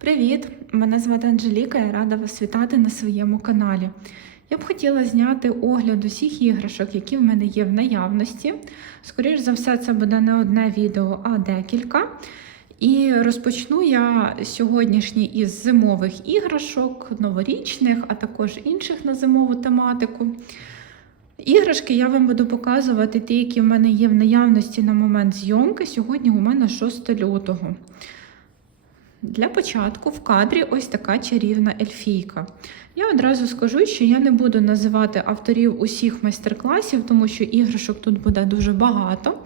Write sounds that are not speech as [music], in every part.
Привіт! Мене звати Анжеліка, я рада вас вітати на своєму каналі. Я б хотіла зняти огляд усіх іграшок, які в мене є в наявності. Скоріше за все, це буде не одне відео, а декілька. І розпочну я сьогоднішній із зимових іграшок, новорічних, а також інших на зимову тематику. Іграшки я вам буду показувати ті, які в мене є в наявності на момент зйомки. Сьогодні у мене 6 лютого. Для початку в кадрі ось така чарівна ельфійка. Я одразу скажу, що я не буду називати авторів усіх майстер-класів, тому що іграшок тут буде дуже багато.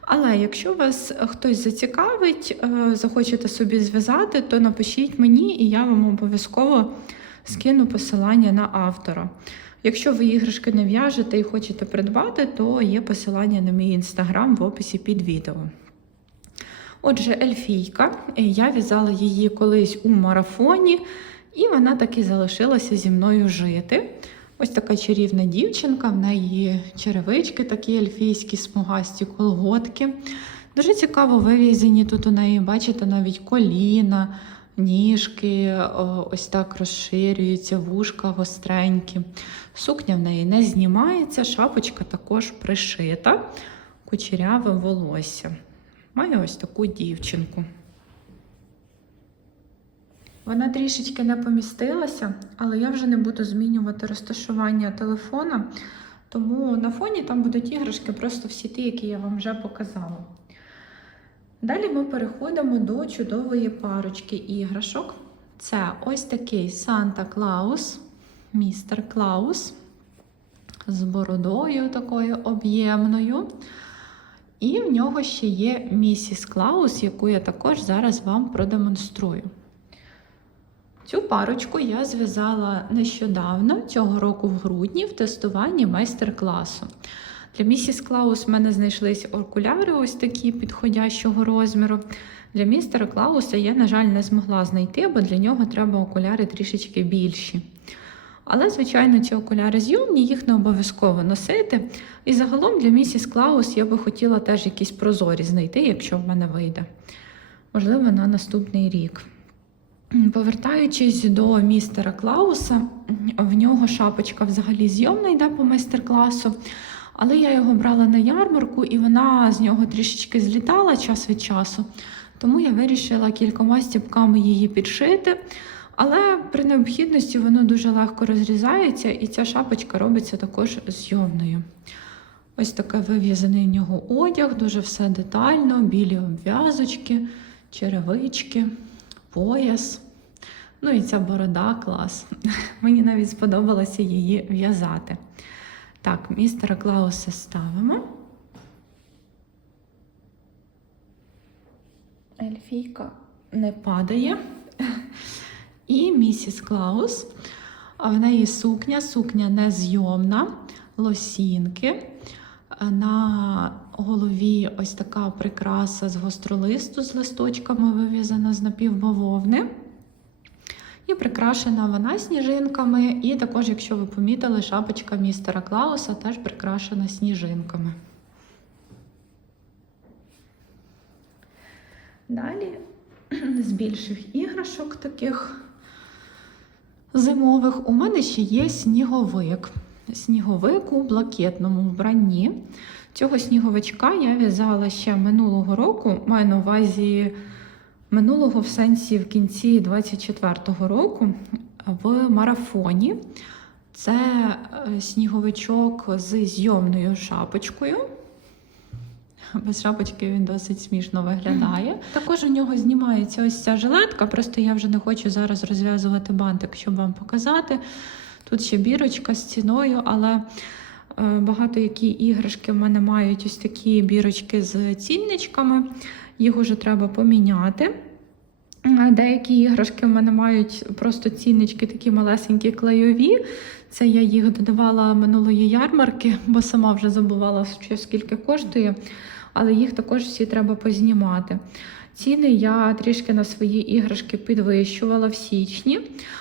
Але якщо вас хтось зацікавить, е, захочете собі зв'язати, то напишіть мені, і я вам обов'язково скину посилання на автора. Якщо ви іграшки не в'яжете і хочете придбати, то є посилання на мій інстаграм в описі під відео. Отже, ельфійка. Я в'язала її колись у марафоні, і вона таки залишилася зі мною жити. Ось така чарівна дівчинка, в неї черевички такі ельфійські, смугасті колготки. Дуже цікаво вив'язані тут у неї, бачите, навіть коліна, ніжки, ось так розширюються, вушка гостренькі. Сукня в неї не знімається, шапочка також пришита, кучеряве волосся. Має ось таку дівчинку. Вона трішечки не помістилася, але я вже не буду змінювати розташування телефона, тому на фоні там будуть іграшки, просто всі ті, які я вам вже показала. Далі ми переходимо до чудової парочки іграшок. Це ось такий Санта Клаус, містер Клаус з бородою такою об'ємною. І в нього ще є місіс Клаус, яку я також зараз вам продемонструю. Цю парочку я зв'язала нещодавно, цього року в грудні, в тестуванні майстер-класу. Для місіс Клаус в мене знайшлись окуляри, ось такі підходящого розміру. Для містера Клауса я, на жаль, не змогла знайти, бо для нього треба окуляри трішечки більші. Але, звичайно, ці окуляри зйомні, їх не обов'язково носити. І загалом для місіс Клаус я би хотіла теж якісь прозорі знайти, якщо в мене вийде. Можливо, на наступний рік. Повертаючись до містера Клауса, в нього шапочка взагалі зйомна йде по майстер-класу. Але я його брала на ярмарку, і вона з нього трішечки злітала час від часу. Тому я вирішила кількома стіпками її підшити. Але при необхідності воно дуже легко розрізається, і ця шапочка робиться також зйомною. Ось таке вив'язаний в нього одяг, дуже все детально, білі обв'язочки, черевички, пояс. Ну і ця борода клас. [laughs] Мені навіть сподобалося її в'язати. Так, містера Клауса ставимо. Ельфійка не падає. І місіс Клаус. В неї сукня, сукня незйомна, лосінки. На голові ось така прикраса з гостролисту з листочками вив'язана з напівбавовни. І прикрашена вона сніжинками. І також, якщо ви помітили, шапочка містера Клауса теж прикрашена сніжинками. Далі [clears throat] з більших іграшок таких зимових у мене ще є сніговик. Сніговик у блакитному вбранні. Цього сніговичка я в'язала ще минулого року, маю на увазі минулого в сенсі в кінці 24-го року в марафоні. Це сніговичок з зйомною шапочкою. [laughs] Без шапочки він досить смішно виглядає. Також у нього знімається ось ця жилетка, просто я вже не хочу зараз розв'язувати бантик, щоб вам показати. Тут ще бірочка з ціною, але багато які іграшки в мене мають ось такі бірочки з цінничками, їх вже треба поміняти. Деякі іграшки в мене мають просто ціннички такі малесенькі клейові. Це я їх додавала минулої ярмарки, бо сама вже забувала, що скільки коштує але їх також всі треба познімати. Ціни я трішки на свої іграшки підвищувала в січні.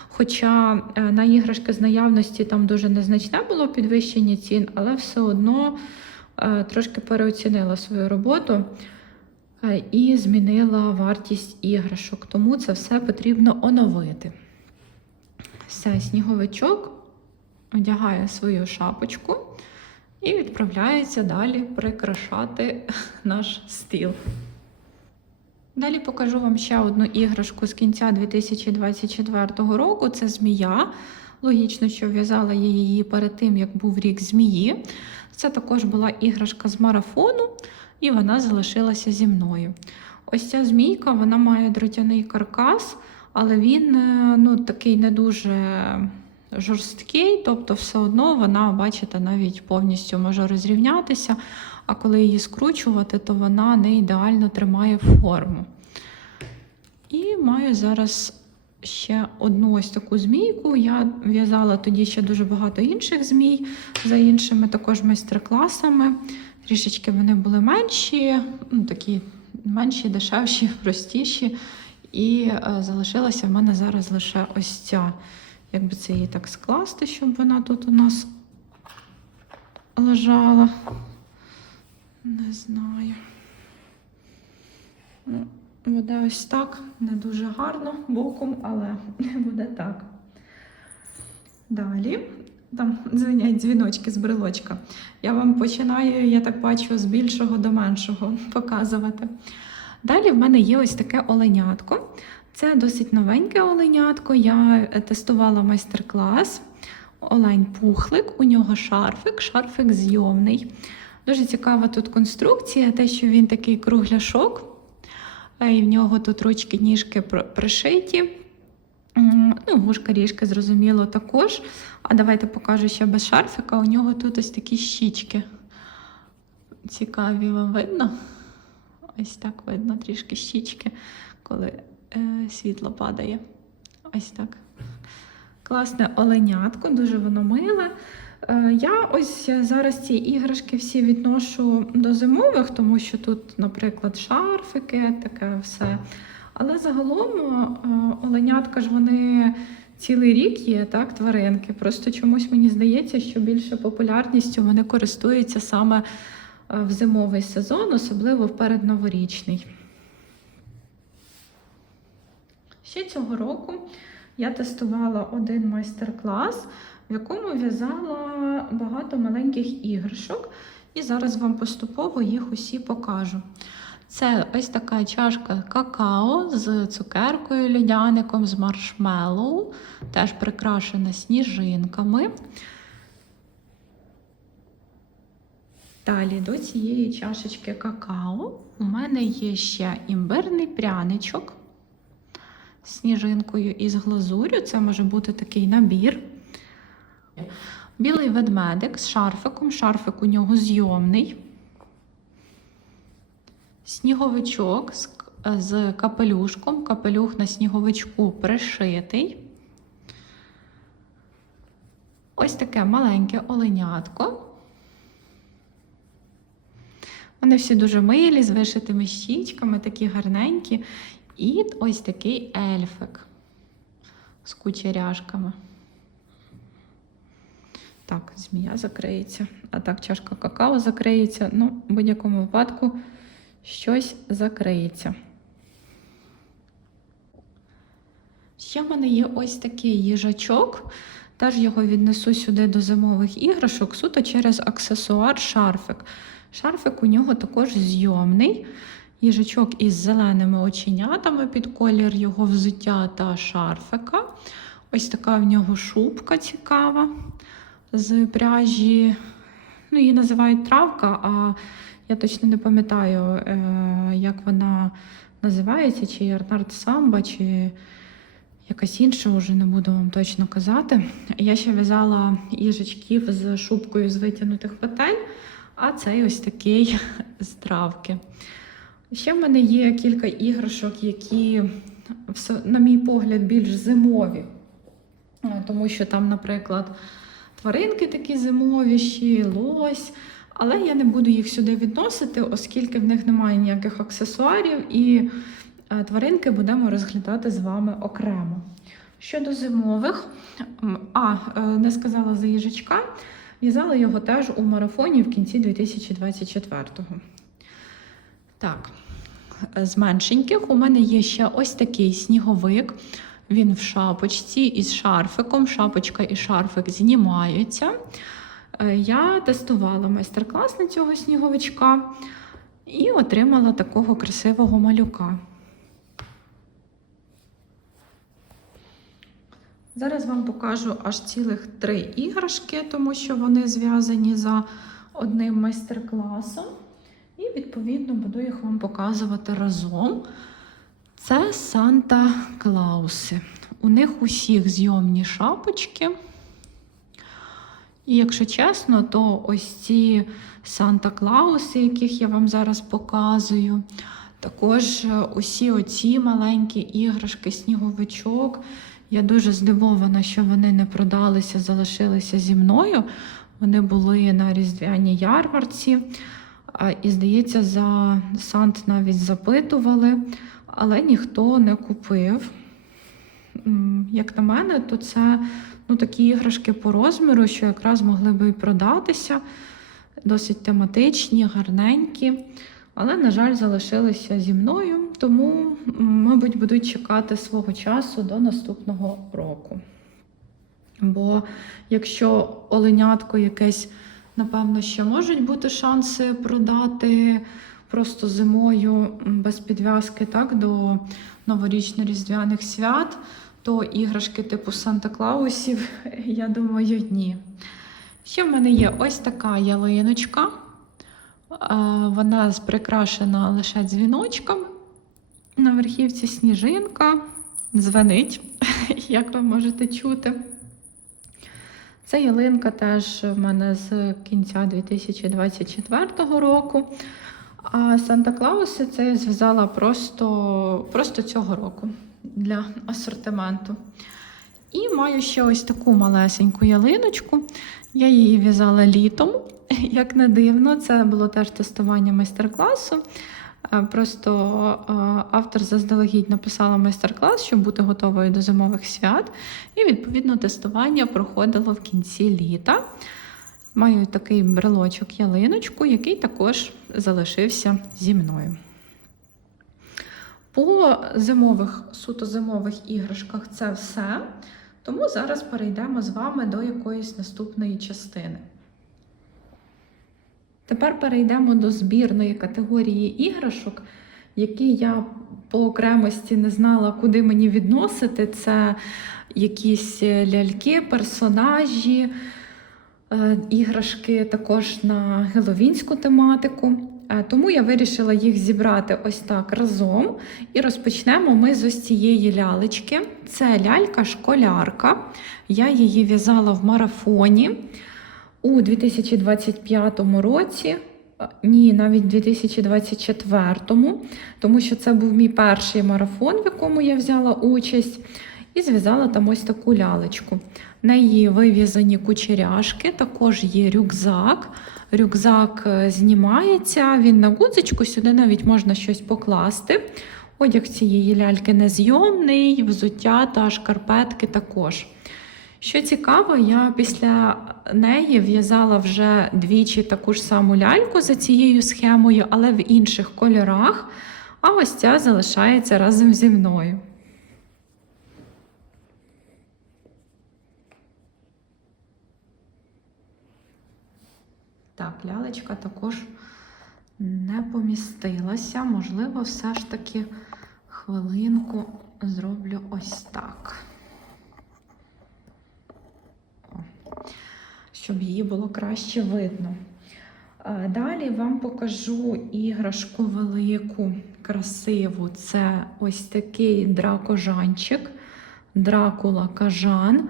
Хоча е, на іграшки з наявності там дуже незначне було підвищення цін, але все одно е, трошки переоцінила свою роботу. Е, І змінила вартість іграшок, тому це все потрібно оновити. Все, сніговичок одягає свою шапочку і відправляється далі прикрашати [laughs] наш стіл. Далі покажу вам ще одну іграшку з кінця 2024 року. Це змія. Логічно, що в'язала я її перед тим, як був рік змії. Це також була іграшка з марафону, і вона залишилася зі мною. Ось ця змійка вона має дротяний каркас, але він е, ну, такий не дуже жорсткий, тобто все одно вона, бачите, навіть повністю може розрівнятися, а коли її скручувати, то вона не ідеально тримає форму. І маю зараз ще одну ось таку змійку. Я в'язала тоді ще дуже багато інших змій за іншими також майстер-класами. Трішечки вони були менші, ну, такі менші, дешевші, простіші. І е, залишилася в мене зараз лише ось ця. Якби це її так скласти, щоб вона тут у нас лежала. Не знаю. Буде ось так, не дуже гарно боком, але [laughs] буде так. Далі, там дзвонять дзвіночки з брелочка. Я вам починаю, я так бачу, з більшого до меншого [laughs] показувати. Далі в мене є ось таке оленятко. Це досить новеньке оленятко. Я е, тестувала майстер-клас. Олень пухлик, у нього шарфик, шарфик зйомний. Дуже цікава тут конструкція, те, що він такий кругляшок, е, і в нього тут ручки, ніжки пришиті. Ну, вушка ріжки, зрозуміло, також. А давайте покажу ще без шарфика. У нього тут ось такі щічки. Цікаві вам видно? Ось так видно трішки щічки, коли світло падає. Ось так. Класне оленятко, дуже воно миле. Е, Я ось зараз ці іграшки всі відношу до зимових, тому що тут, наприклад, шарфики, таке все. Але загалом е, оленятка ж вони цілий рік є, так, тваринки. Просто чомусь мені здається, що більше популярністю вони користуються саме е, в зимовий сезон, особливо в передноворічний. Ще цього року я тестувала один майстер-клас, в якому в'язала багато маленьких іграшок, і зараз вам поступово їх усі покажу. Це ось така чашка какао з цукеркою, льодяником, з маршмеллоу, теж прикрашена сніжинками. Далі до цієї чашечки какао у мене є ще імбирний пряничок сніжинкою і з глазурю. Це може бути такий набір. Білий ведмедик з шарфиком. Шарфик у нього зйомний. Сніговичок з, капелюшком. Капелюх на сніговичку пришитий. Ось таке маленьке оленятко. Вони всі дуже милі, з вишитими щічками, такі гарненькі. І ось такий ельфик з кучеряшками. Так, змія закриється. А так, чашка какао закриється. Ну, в будь-якому випадку щось закриється. Ще в мене є ось такий їжачок. Теж його віднесу сюди до зимових іграшок, суто через аксесуар шарфик. Шарфик у нього також зйомний. Їжачок із зеленими оченятами під колір його взуття та шарфика. Ось така в нього шубка цікава з пряжі. Ну, її називають травка, а я точно не пам'ятаю, е, як вона називається, чи Ярнард Самба, чи якась інша, вже не буду вам точно казати. Я ще в'язала їжачків з шубкою з витягнутих петель, а цей ось такий з травки. Ще в мене є кілька іграшок, які, на мій погляд, більш зимові. Е, Тому що там, наприклад, тваринки такі зимовіші, лось. Але я не буду їх сюди відносити, оскільки в них немає ніяких аксесуарів, і е, тваринки будемо розглядати з вами окремо. Щодо зимових, а е, не сказала за їжачка, в'язала його теж у марафоні в кінці 2024-го. Так, з меншеньких у мене є ще ось такий сніговик. Він в шапочці із шарфиком. Шапочка і шарфик знімаються. Е, Я тестувала майстер-клас на цього сніговичка і отримала такого красивого малюка. Зараз вам покажу аж цілих три іграшки, тому що вони зв'язані за одним майстер-класом. І, відповідно, буду їх вам показувати разом. Це Санта Клауси. У них усіх зйомні шапочки. І якщо чесно, то ось ці Санта Клауси, яких я вам зараз показую, також е, усі оці маленькі іграшки, сніговичок. Я дуже здивована, що вони не продалися, залишилися зі мною. Вони були на різдвяній ярмарці. І, здається, за Сант навіть запитували, але ніхто не купив. Як на мене, то це ну, такі іграшки по розміру, що якраз могли би і продатися. Досить тематичні, гарненькі. Але, на жаль, залишилися зі мною, тому, мабуть, будуть чекати свого часу до наступного року. Бо якщо оленятко якесь, напевно, ще можуть бути шанси продати просто зимою без підв'язки так, до новорічно-різдвяних свят, то іграшки типу Санта-Клаусів, [laughs] я думаю, ні. Ще в мене є ось така ялиночка. Вона прикрашена лише дзвіночками. На верхівці сніжинка дзвенить, [laughs] як ви можете чути. Це ялинка теж в мене з кінця 2024 року. А Санта-Клауси це я зв'язала просто, просто цього року для асортименту. І маю ще ось таку малесеньку ялиночку. Я її в'язала літом. [laughs] Як не дивно, це було теж тестування майстер-класу. Е, Просто е, автор заздалегідь написала майстер-клас, щоб бути готовою до зимових свят. І, відповідно, тестування проходило в кінці літа. Маю такий брелочок ялиночку, який також залишився зі мною. По зимових, суто зимових іграшках це все. Тому зараз перейдемо з вами до якоїсь наступної частини. Тепер перейдемо до збірної категорії іграшок, які я по окремості не знала, куди мені відносити. Це якісь ляльки, персонажі, е, іграшки також на геловінську тематику. Е, Тому я вирішила їх зібрати ось так разом. І розпочнемо ми з ось цієї лялечки. Це лялька-школярка. Я її в'язала в марафоні у 2025 році. Ні, навіть 2024, тому що це був мій перший марафон, в якому я взяла участь, і зв'язала там ось таку лялечку. В неї вив'язані кучеряшки, також є рюкзак. Рюкзак е, знімається, він на гудзичку, сюди навіть можна щось покласти. Одяг цієї ляльки незйомний, взуття та шкарпетки також. Що цікаво, я після неї в'язала вже двічі таку ж саму ляльку за цією схемою, але в інших кольорах. А ось ця залишається разом зі мною. Так, лялечка також не помістилася. Можливо, все ж таки хвилинку зроблю ось так. Щоб її було краще видно. Е, Далі вам покажу іграшку велику, красиву. Це ось такий дракожанчик, Дракула Кажан.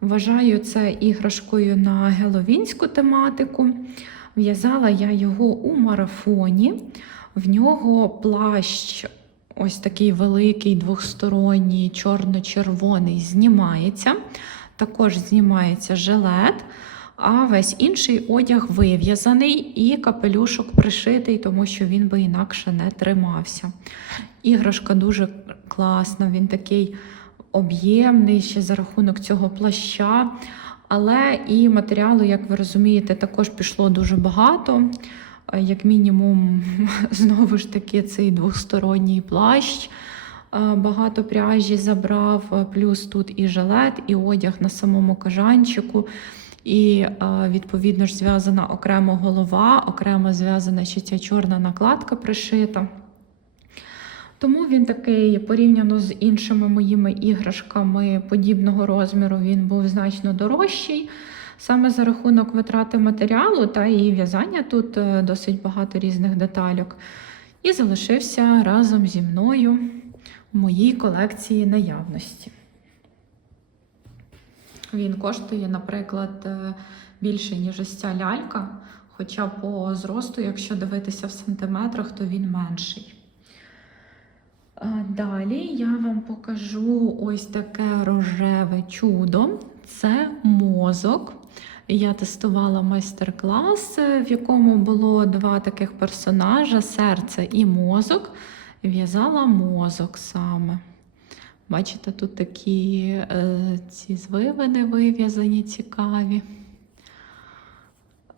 Вважаю це іграшкою на геловінську тематику. В'язала я його у марафоні. В нього плащ, ось такий великий, двохсторонній, чорно-червоний, знімається. Також знімається жилет, а весь інший одяг вив'язаний і капелюшок пришитий, тому що він би інакше не тримався. Іграшка дуже класна, він такий об'ємний ще за рахунок цього плаща. Але і матеріалу, як ви розумієте, також пішло дуже багато. е, як мінімум, [laughs] знову ж таки, цей двосторонній плащ. е, Багато пряжі забрав, е, плюс тут і жилет, і одяг на самому кажанчику. І е, відповідно ж зв'язана окремо голова, окремо зв'язана ще ця чорна накладка пришита. Тому він такий, порівняно з іншими моїми іграшками подібного розміру, він був значно дорожчий. Саме за рахунок витрати матеріалу та і в'язання тут е, досить багато різних детальок. І залишився разом зі мною у моїй колекції наявності. Він коштує, наприклад, е, більше, ніж ось ця лялька. Хоча по зросту, якщо дивитися в сантиметрах, то він менший. Далі я вам покажу ось таке рожеве чудо. Це мозок. Я тестувала майстер-клас, в якому було два таких персонажа: серце і мозок. В'язала мозок саме. Бачите, тут такі е, ці звивини вив'язані цікаві.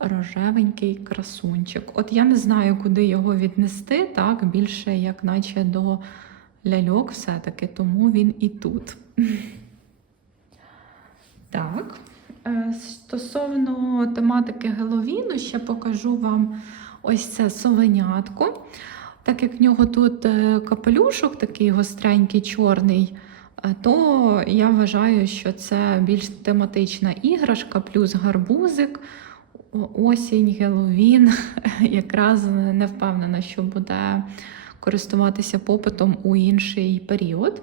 Рожевенький красунчик. От я не знаю, куди його віднести, так, більше, як наче до ляльок, все-таки, тому він і тут. [laughs] Так. Е, Стосовно тематики Геловіну, ще покажу вам ось це совенятко. Так як в нього тут е, капелюшок такий гостренький, чорний, е, то я вважаю, що це більш тематична іграшка, плюс гарбузик, осінь, Геловін. [laughs] Якраз не впевнена, що буде користуватися попитом у інший період.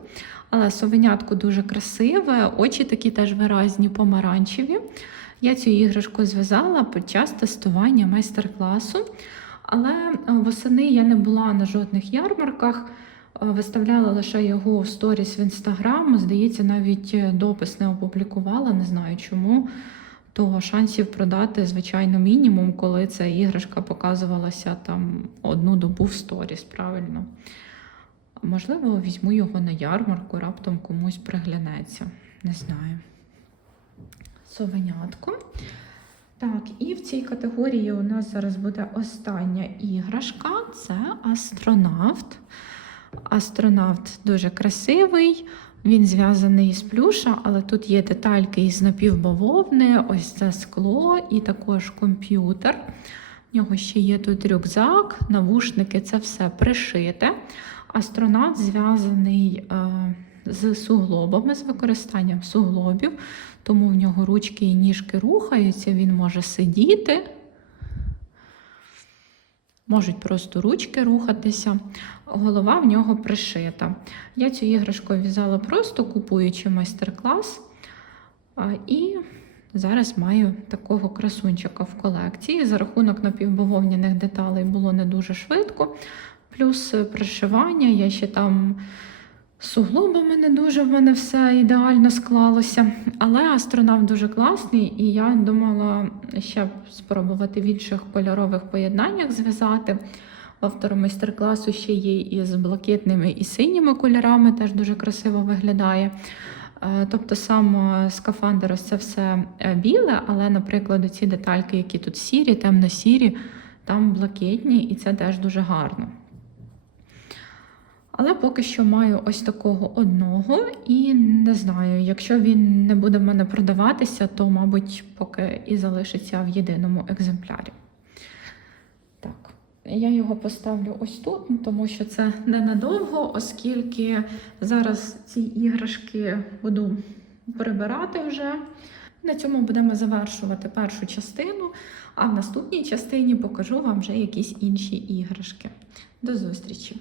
Але совенятко дуже красиве, очі такі теж виразні, помаранчеві. Я цю іграшку зв'язала під час тестування майстер-класу. Але е, восени я не була на жодних ярмарках, е, виставляла лише його в сторіс в інстаграм. Здається, навіть е, допис не опублікувала, не знаю чому. То шансів продати, звичайно, мінімум, коли ця іграшка показувалася там одну добу в сторіс, правильно. Можливо, візьму його на ярмарку, раптом комусь приглянеться. Не знаю. Совенятко. Так, і в цій категорії у нас зараз буде остання іграшка це астронавт. Астронавт дуже красивий, він зв'язаний з плюша, але тут є детальки із напівбавовни, ось це скло і також комп'ютер. В нього ще є тут рюкзак, навушники це все пришите. Астронавт зв'язаний е, з суглобами, з використанням суглобів, тому в нього ручки і ніжки рухаються, він може сидіти. Можуть просто ручки рухатися, голова в нього пришита. Я цю іграшку в'язала просто купуючи майстер-клас. І зараз маю такого красунчика в колекції. За рахунок напівбавовняних деталей було не дуже швидко. Плюс пришивання, я ще там з суглобами не дуже в мене все ідеально склалося. Але астронавт дуже класний, і я думала ще спробувати в інших кольорових поєднаннях зв'язати. Автор майстер-класу ще є із блакитними і синіми кольорами, теж дуже красиво виглядає. Е, Тобто сам скафандр це все е, біле, але, наприклад, ці детальки, які тут сірі, темно-сірі, там блакитні, і це теж дуже гарно. Але поки що маю ось такого одного, і не знаю, якщо він не буде в мене продаватися, то, мабуть, поки і залишиться в єдиному екземплярі. Так, я його поставлю ось тут, тому що це ненадовго, оскільки зараз ці іграшки буду прибирати вже. На цьому будемо завершувати першу частину, а в наступній частині покажу вам вже якісь інші іграшки. До зустрічі!